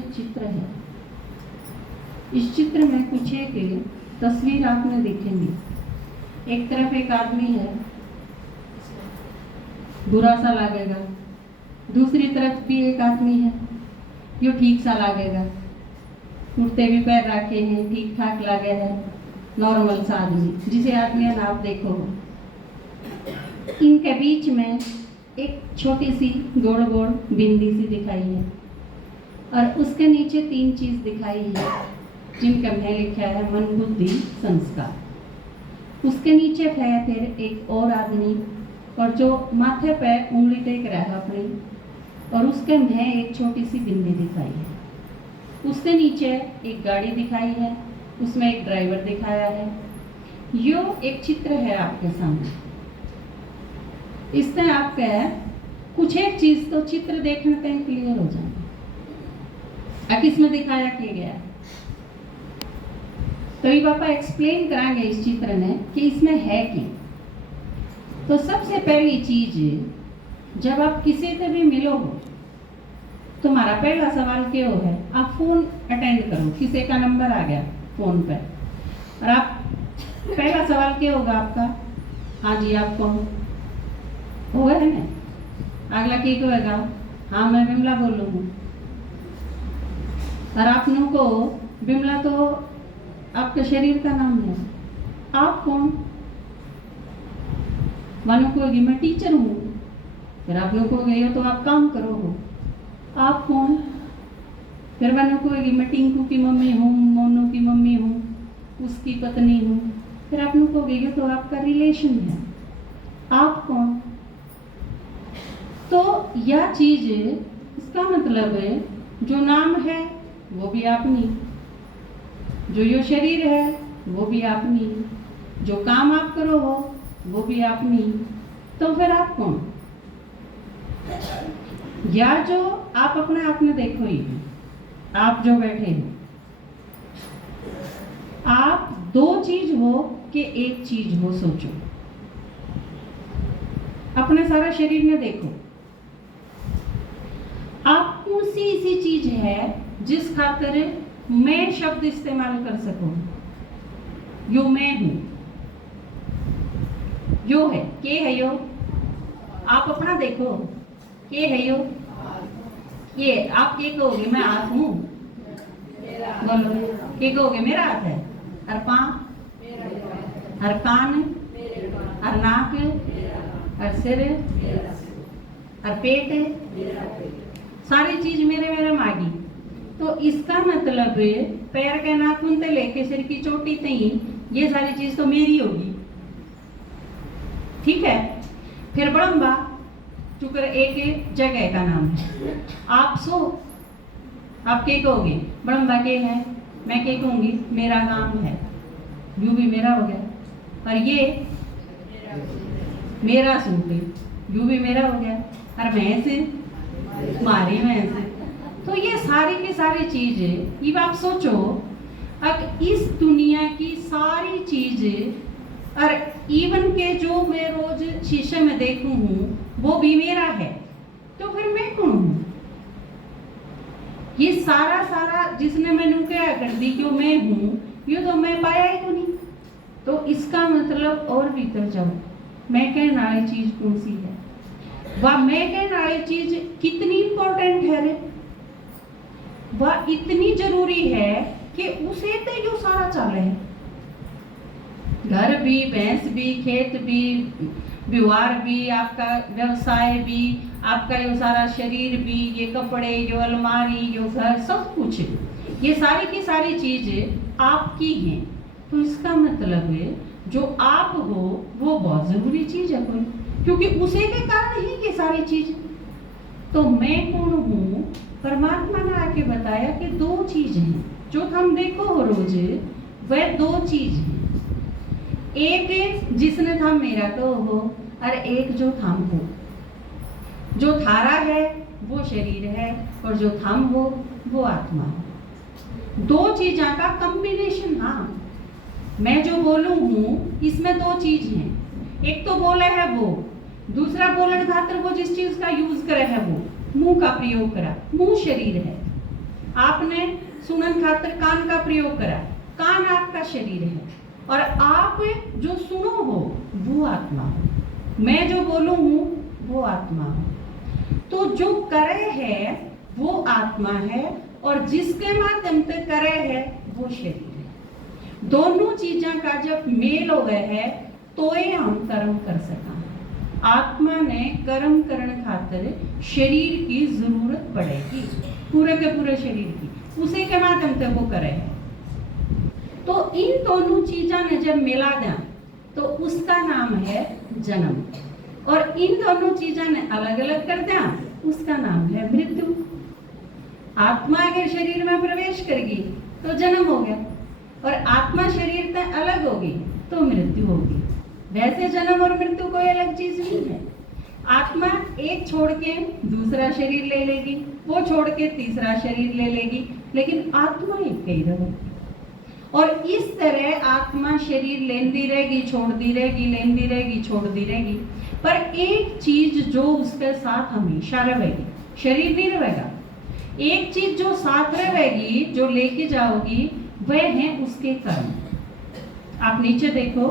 एक चित्र है। इस चित्र में कुछ एक तस्वीर आपने देखेंगी। एक तरफ एक आदमी है, बुरा सा लगेगा। दूसरी तरफ भी एक आदमी है, जो ठीक सा लगेगा। उठते भी पैर रखे हैं, ठीक ठाक लगे है, नॉर्मल सा आदमी, जिसे आदमी आप देखो। इनके बीच में एक छोटी सी गोल गोल बिंदी सी दिखाई है और उसके नीचे 3 चीज दिखाई है जिनका में लिखा है मन बुद्धि संस्कार। उसके नीचे है फिर एक और आदमी और जो माथे पे उंगली टेक रहा है अपनी, और उसके में एक छोटी सी बिंदी दिखाई है। उसके नीचे एक गाड़ी दिखाई है, उसमें एक ड्राइवर दिखाया है। यो एक चित्र है आपके सामने। इससे आपके कुछ एक चीज तो चित्र देखने पे क्लियर हो जाए अब इसमें दिखाया किया गया। तो ये पापा एक्सप्लेन कराएंगे इस चित्र में कि इसमें है कि। तो सबसे पहली चीज, जब आप किसी से भी मिलो हो, तुम्हारा पहला सवाल क्या है? आप फोन अटेंड करो, किसी का नंबर आ गया फोन पे और आप पहला सवाल क्या होगा आपका? हाँ जी, आप कौन होगा, है ना? अगला क्या होगा? हाँ, मैं बिमला बोल रही हूँ। और आप लोगों को बिमला तो आपके शरीर का नाम है। आप कौन? मानो कोई मैं टीचर हूँ। फिर आप लोग को गए हो तो आप काम करो हो। आप कौन? फिर मानो कोई मैं टिंकू की मम्मी हूँ, मोनू की मम्मी हूँ, उसकी पत्नी हूँ। फिर आप लोग को गए तो आपका रिलेशन है। आप कौन? तो यह चीज, इसका मतलब है जो नाम है वो भी आपनी, जो यो शरीर है वो भी आपनी, जो काम आप करो हो वो भी आपनी। तो फिर आप कौन? या जो आप अपने आप में देखो ही, आप जो बैठे हो, आप 2 चीज हो कि एक चीज हो? सोचो, अपने सारा शरीर में देखो। आप उसी सी चीज है जिस खातिर मैं शब्द इस्तेमाल कर सकूं। यो मैं हूं, यो है, के है यो? आप अपना देखो, के है यो? ये आप ये कहोगे मैं हाथ हूं, बोलो के कहोगे मेरा हाथ है। और पांव, और कान, और नाक, और सिर, और पेट, सारी चीज मेरे मेरे मागी। तो इसका मतलब पैर के नाखून से लेके सिर की चोटी तक ये सारी चीज तो मेरी होगी, ठीक है? फिर बड़म्बा चुकर एक जगह का नाम है। आप सो, आप क्या कहोगे? बड़म्बा के है, मैं क्या कहूंगी? मेरा काम है। यू भी मेरा हो गया। और ये मेरा सूट, यू भी मेरा हो गया। और भैंस, मारी भैंस। तो ये सारी की सारी चीजें, ये आप सोचो, अब इस दुनिया की सारी चीजें और इवन के जो मैं रोज शीशे में देखूं हूं वो भी मेरा है। तो फिर मैं कौन हूं? ये सारा सारा जिसने मैंने क्या कर दी क्यों मैं हूं, ये तो मैं पाया ही तो नहीं। तो इसका मतलब और भीतर जाओ, मैं कहने वाली चीज कौन सी है? वह मैं कहने वाली चीज कितनी इंपॉर्टेंट है रे? वह इतनी जरूरी है कि उसे तो यो सारा चले है। घर भी, भैंस भी, खेत भी, व्यवहार भी, आपका व्यवसाय भी, आपका ये सारा शरीर भी, ये कपड़े, जो अलमारी, जो घर, सब कुछ, ये सारी की सारी चीजें आपकी हैं। तो इसका मतलब है जो आप हो वो बहुत जरूरी चीज है कोई, क्योंकि उसी के कारण ही ये सारी चीज। तो मैं कौन हूँ? परमात्मा ने आके बताया कि 2 चीज हैं जो हम देखो हो रोज, वह 2 चीज हैं। एक जिसने था मेरा तो हो, और एक जो थम हो। जो थारा है वो शरीर है और जो थम हो वो आत्मा है। 2 चीजों का कॉम्बिनेशन। हाँ, मैं जो बोलूं हूँ इसमें 2 चीज हैं। एक तो बोले है वो, दूसरा बोलन खातर वो जिस चीज का यूज करे है वो, मुंह का प्रयोग करा। मुंह शरीर है आपने सुनन खातर कान का प्रयोग करा, कान आपका शरीर है और आप जो सुनो हो वो आत्मा हो, मैं जो बोलूं हूं वो आत्मा हो। तो जो करे है वो आत्मा है और जिसके माध्यम से करे है वो शरीर है। दोनों चीजा का जब मेल हो गए है तो ये हम कर्म कर सका। आत्मा ने कर्म करण खातिर शरीर की जरूरत पड़ेगी, पूरे के पूरे शरीर की, उसी के माध्यम से वो करे है। तो इन दोनों चीजा ने जब मिला दिया तो उसका नाम है जन्म, और इन दोनों चीजा ने अलग अलग कर दिया उसका नाम है मृत्यु। आत्मा अगर शरीर में प्रवेश करेगी तो जन्म हो गया, और आत्मा शरीर से अलग होगी तो मृत्यु होगी। वैसे जन्म और मृत्यु कोई अलग चीज नहीं है। आत्मा एक छोड़ के दूसरा शरीर ले लेगी, वो छोड़ के तीसरा शरीर ले लेगी, लेकिन आत्मा एक ही रहेगी। और इस तरह आत्मा शरीर लेती रहेगी, छोड़ती रहेगी, लेती रहेगी, छोड़ती रहेगी, पर एक चीज जो उसके साथ हमेशा रहेगी, शरीर नहीं रहेगा। एक चीज जो साथ रहेगी, जो लेके जाओगी, वह है उसके कर्म। आप नीचे देखो,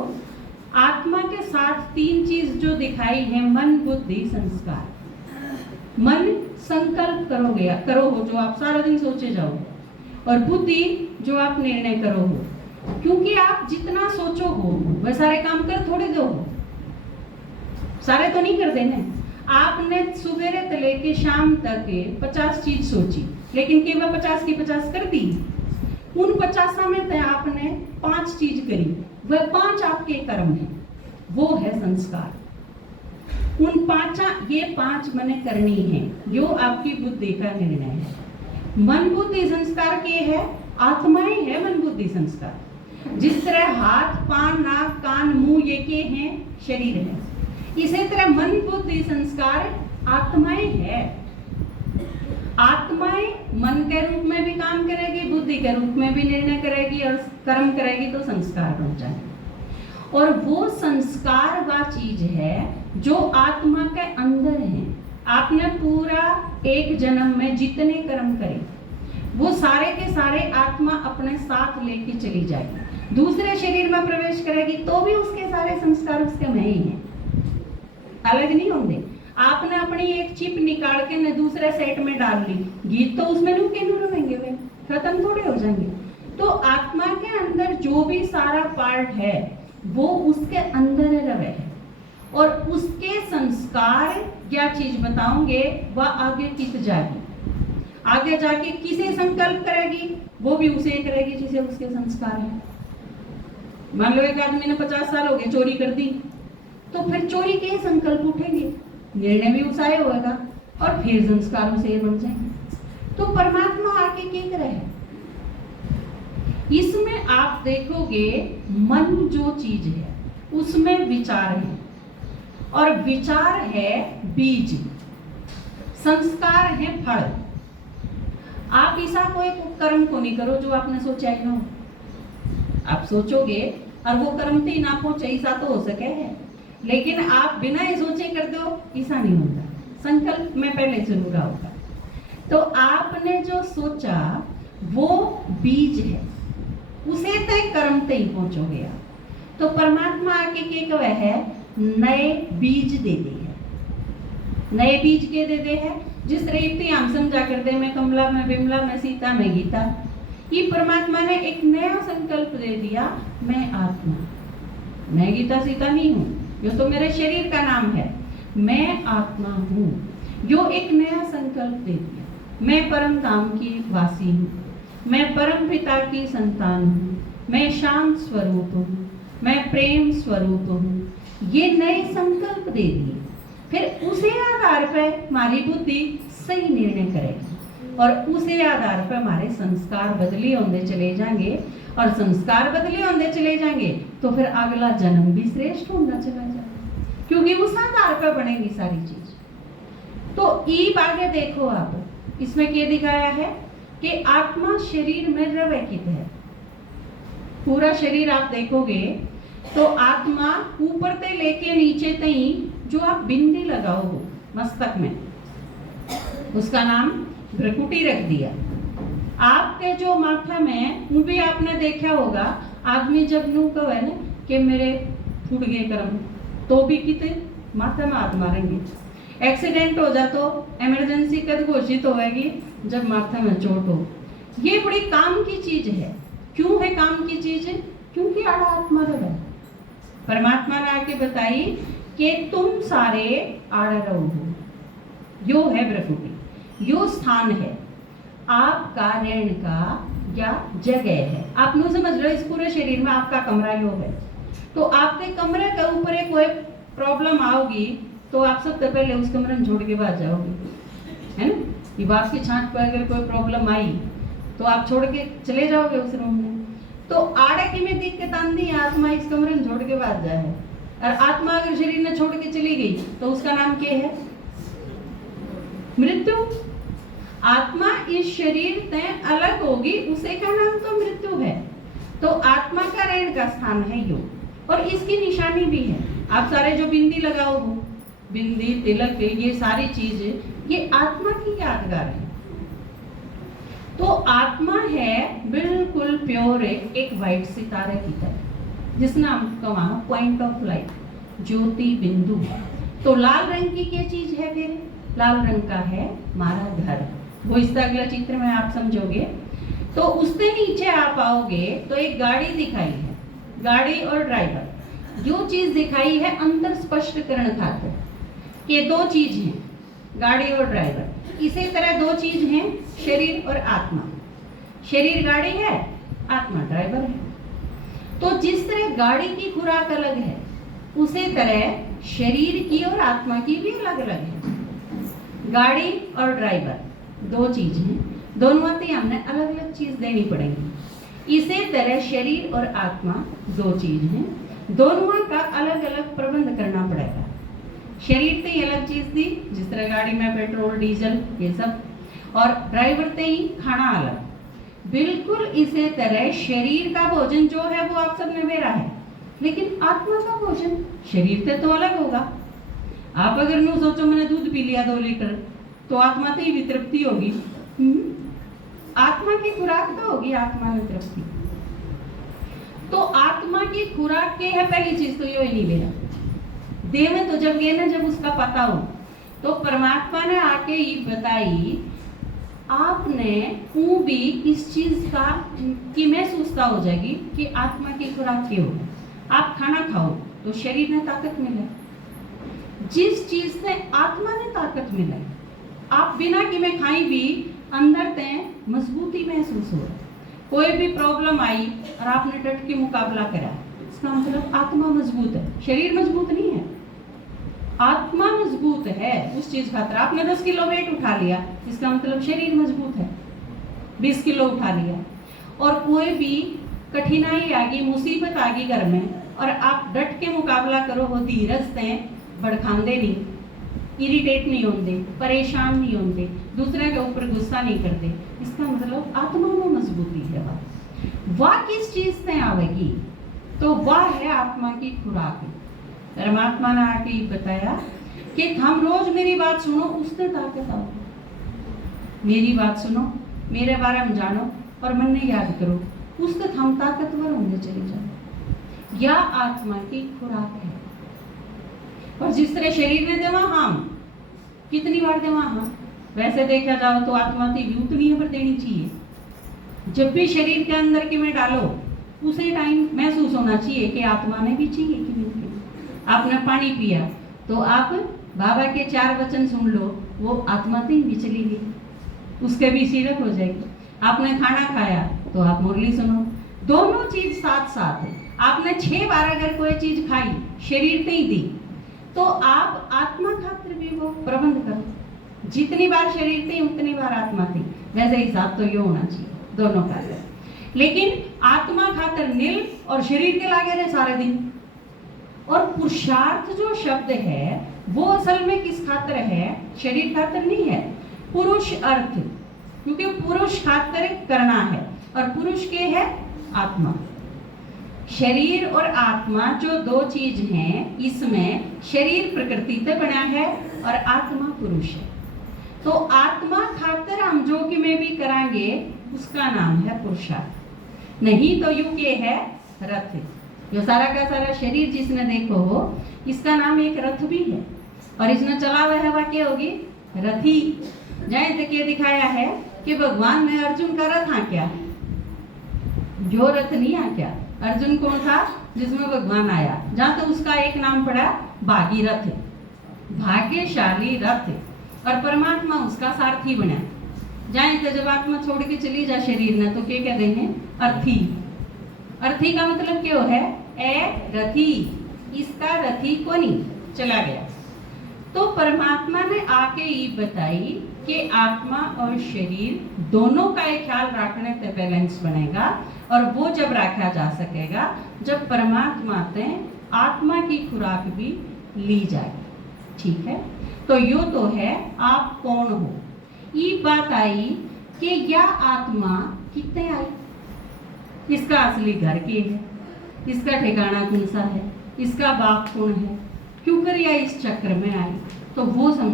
आत्मा के साथ तीन चीज जो दिखाई है, मन, बुद्धि, संस्कार। मन संकल्प करोगे, करो हो जो आप सारा दिन सोचे जाओ, और बुद्धि जो आप निर्णय करो हो, क्योंकि आप जितना सोचो हो वह सारे काम कर थोड़े दो हो, सारे तो नहीं कर देने। आपने सुबह से लेके शाम तक 50 चीज सोची, लेकिन केवल 50 की 50 कर दी। उन 50 में से आपने 5 चीज करी, वह 5 आपके कर्म है, वो है संस्कार। उन 5 मैंने करनी है, जो आपकी बुद्धि का निर्णय है। मन बुद्धि संस्कार के है, आत्माएं है मन बुद्धि संस्कार। जिस तरह हाथ, पांव, नाक, कान, मुंह ये के हैं, शरीर है, इसी तरह मन बुद्धि संस्कार आत्माएं है। आत्माएं मन के रूप में भी काम करेगी, बुद्धि के रूप में भी निर्णय करेगी, और कर्म करेगी तो संस्कार बन जाएंगे। और वो संस्कार वह चीज है जो आत्मा के अंदर है। आपने पूरा एक जन्म में जितने कर्म करे, वो सारे के सारे आत्मा अपने साथ लेके चली जाएगी। दूसरे शरीर में प्रवेश करेगी तो भी उसके सारे संस्कार उसके में ही हैं, अलग नहीं होंगे। आपने अपनी एक चिप निकाल के न दूसरे सेट में डाल ली, गीत तो उसमें नू के नू रहेंगे, वे खत्म थोड़े हो जाएंगे। तो आत्मा के अंदर जो भी सारा पार्ट है वो उसके अंदर रहे है, और उसके संस्कार क्या चीज बताओगे, वह आगे किस जाएगी, आगे जाके किसे संकल्प करेगी, वो भी उसे करेगी जिसे उसके संस्कार है। मान लो एक आदमी ने 50 साल हो गए चोरी कर दी, तो फिर चोरी के संकल्प उठेंगे, निर्णय भी उसाए होगा, और फिर संस्कार उसे बन जाएंगे। तो परमात्मा आके क्या करे है, इसमें आप देखोगे मन जो चीज है उसमें विचार है, और विचार है बीज, संस्कार है फल। आप ऐसा कोई कर्म को नहीं करो जो आपने सोचा ही ना हो। आप सोचोगे और वो कर्म थी ना पहुंचे, ऐसा तो हो सके है, लेकिन आप बिना ही सोचे कर दो, ऐसा नहीं होता। संकल्प में पहले जरूर होगा। तो आपने जो सोचा वो बीज है, उसे तय कर्म तय पहुंचोगे आप। तो परमात्मा आके के कहे है, नए बीज दे दे है, नए बीज के दे दे है। जिस तरह हम समझा करते, मैं कमला में बिमला में सीता में गीता, ये परमात्मा ने एक नया संकल्प दे दिया, मैं आत्मा, मैं गीता सीता नहीं हूँ, जो तो मेरे शरीर का नाम है, मैं आत्मा हूँ। जो एक नया संकल्प दे दिया, मैं परम धाम की वासी हूँ, मैं परम पिता की संतान हूँ, मैं शांत स्वरूप हूँ, मैं प्रेम स्वरूप हूँ। ये नए संकल्प दे दिए। फिर उसी आधार पर हमारी बुद्धि सही निर्णय करेगी, और उसी आधार पर हमारे संस्कार बदले होते चले जाएंगे, और संस्कार बदले होते चले जाएंगे तो फिर अगला जन्म भी श्रेष्ठ होना चला जाएगा, क्योंकि उस आधार पर बनेगी सारी चीज। तो ईब आगे देखो आप, इसमें क्या दिखाया है कि आत्मा शरीर में रवैकित है। पूरा शरीर आप देखोगे तो आत्मा ऊपर से लेके नीचे तक जो आप बिंदी लगाओ हो मस्तक में, उसका नाम भ्रकुटी रख दिया। आपके जो माथा में वो भी आपने देखा होगा, आदमी जब नू कहे ना कि मेरे फूट गए कर्म, तो भी कितने माथा में हाथ मारेंगे। एक्सीडेंट हो जा तो इमरजेंसी कद घोषित होगी जब माथा में चोट हो। ये बड़ी काम की चीज है। क्यों है काम की चीज? क्योंकि आड़ा आत्मा है। परमात्मा ने आके बताई कि तुम सारे आड़ा रहो हो, यो है प्रकृति, यो स्थान है आपका रहने का या जगह है। आप नो समझ लो इस पूरे शरीर में आपका कमरा यो है, तो आपके कमरे के ऊपर कोई प्रॉब्लम आओगी तो आप सबसे पहले उस कमरे में छोड़ के बाद जाओगे, है ना। ये बाप की छांट पर अगर कोई प्रॉब्लम आई तो आप छोड़ के चले जाओगे उस रूम में। तो आड़े की में दिक्कत आंदी है, आत्मा इस कमरे में छोड़ के बाद जाए, और आत्मा अगर शरीर ने छोड़ के चली गई तो उसका नाम क्या है? मृत्यु। आत्मा इस शरीर से अलग होगी, उसे का नाम तो मृत्यु है। तो आत्मा का रहने का स्थान है योग, और इसकी निशानी भी है। आप सारे जो बिंदी लगाओ हो, बिंदी तिलक, ये सारी चीजें ये आत्मा की यादगार है। तो आत्मा है बिल्कुल प्योर एक वाइट सितारे की तरह, जिसका नाम कहा पॉइंट ऑफ लाइट, ज्योति बिंदु। तो लाल रंग की क्या चीज है? फिर लाल रंग का है हमारा घर। वो इसका अगला चित्र में आप समझोगे। तो उससे नीचे आप आओगे तो एक गाड़ी दिखाई है, गाड़ी और ड्राइवर। जो चीज दिखाई है अंतर स्पष्टीकरण खातिर, ये दो चीज हैं, गाड़ी और ड्राइवर। इसी तरह दो चीज हैं, शरीर और आत्मा। शरीर गाड़ी है, आत्मा ड्राइवर है। तो जिस तरह गाड़ी की खुराक अलग है, उसी तरह शरीर की और आत्मा की भी अलग अलग है। गाड़ी और ड्राइवर दो चीज हैं, दोनों में हमने अलग अलग चीज देनी पड़ेगी। इसी तरह शरीर और आत्मा दो चीज हैं, दोनों का अलग अलग प्रबंध करना पड़ेगा। शरीर से ही अलग चीज थी, जिस तरह गाड़ी में पेट्रोल डीजल ये सब, और ड्राइवर से ही खाना अलग। बिल्कुल इसी तरह शरीर का भोजन जो है वो आप सबने मेरा है, लेकिन आत्मा का भोजन शरीर से तो अलग होगा। आप अगर नो सोचो मैंने दूध पी लिया 2 लीटर, तो आत्मा से ही भी तृप्ति होगी। आत्मा की खुराक तो होगी आत्मा में तृप्ति। तो आत्मा की खुराक के है पहली चीज तो यो ही नहीं लेना। देह में तो जब गए ना, जब उसका पता हो, तो परमात्मा ने आके ये बताई आपने वो भी इस चीज का कि महसूसता हो जाएगी कि आत्मा की खुराक क्यों है। आप खाना खाओ तो शरीर में ताकत मिले, जिस चीज से आत्मा ने ताकत मिले। आप बिना कि में खाई भी अंदर ते मजबूती महसूस हो। कोई भी प्रॉब्लम आई और आपने डट के मुकाबला करा, इसका मतलब आत्मा मजबूत है, शरीर मजबूत नहीं है। आत्मा मजबूत है उस चीज खातिर। आपने 10 किलो वेट उठा लिया, इसका मतलब शरीर मजबूत है। 20 किलो उठा लिया, और कोई भी कठिनाई आ गई, मुसीबत आ गई घर में, और आप डट के मुकाबला करो, वो धीरज से भड़कांदे नहीं, इरिटेट नहीं होंगे, परेशान नहीं होंगे, दूसरे के ऊपर गुस्सा नहीं करते, इसका मतलब आत्मा में मजबूती है। वह किस चीज से आवेगी? तो वह है आत्मा की खुराक। परमात्मा ने आके बताया कि हम रोज मेरी बात सुनो, उससे ताकत आओ। मेरी बात सुनो, मेरे बारे में जानो और मन में याद करो, उससे हम ताकतवर होंगे चले जाओ। या आत्मा की खुराक है। और जिस तरह शरीर ने देवा हम कितनी बार देवा हम, वैसे देखा जाओ तो आत्मा की भी उतनी पर देनी चाहिए। जब भी शरीर के अंदर की में डालो, उसे टाइम महसूस होना चाहिए कि आत्मा ने भी चाहिए कि नहीं। आपने पानी पिया तो आप बाबा के 4 वचन सुन लो, वो आत्मा से भी चली गई, उसके भी सीरत हो जाएगी। आपने खाना खाया तो आप मुरली सुनो, दोनों चीज साथ साथ है। आपने 6 बार अगर कोई चीज खाई, शरीर से ही दी, तो आप आत्मा खातिर भी वो प्रबंध करो। जितनी बार शरीर से उतनी बार आत्मा थी, वैसे हिसाब तो ये होना चाहिए दोनों का। लेकिन आत्मा खातिर नील और शरीर के लागे रहे सारे दिन। और पुरुषार्थ जो शब्द है वो असल में किस खातिर है? शरीर खातिर नहीं है, पुरुष अर्थ, क्योंकि पुरुष खातिर करना है, और पुरुष के है आत्मा। शरीर और आत्मा जो दो चीज हैं, इसमें शरीर प्रकृति से बना है और आत्मा पुरुष है। तो आत्मा खातिर हम जो कि में भी कराएंगे उसका नाम है पुरुषार्थ। नहीं तो यू के है रथ। जो सारा का सारा शरीर जिसने देखो हो, इसका नाम एक रथ भी है, और इसने चला हुआ है वह क्या होगी, रथी। जाए तो क्या दिखाया है कि भगवान ने अर्जुन का रथ आंक्या, जो रथ नहीं आंक्या। अर्जुन कौन था, जिसमें भगवान आया, जहां तो उसका एक नाम पड़ा भागीरथ, भाग्यशाली रथ, और परमात्मा उसका सारथी बना। जाए तो जब आत्मा छोड़ के चली जा शरीर ने, तो क्या कह देंगे, अर्थी। अर्थी का मतलब क्या है, ए रथी, इसका रथी को नहीं चला गया। तो परमात्मा ने आके ये बताई कि आत्मा और शरीर दोनों का एक ख्याल रखने से बैलेंस बनेगा, और वो जब रखा जा सकेगा जब परमात्मा से आत्मा की खुराक भी ली जाए। ठीक है, तो यो तो है आप कौन हो। ये बात आई कि यह आत्मा कितने आई, इसका असली घर के है, इसका ठिकाना कौन सा है, इसका बाप कौन है, क्यों कर या इस चक्र में आई, तो वो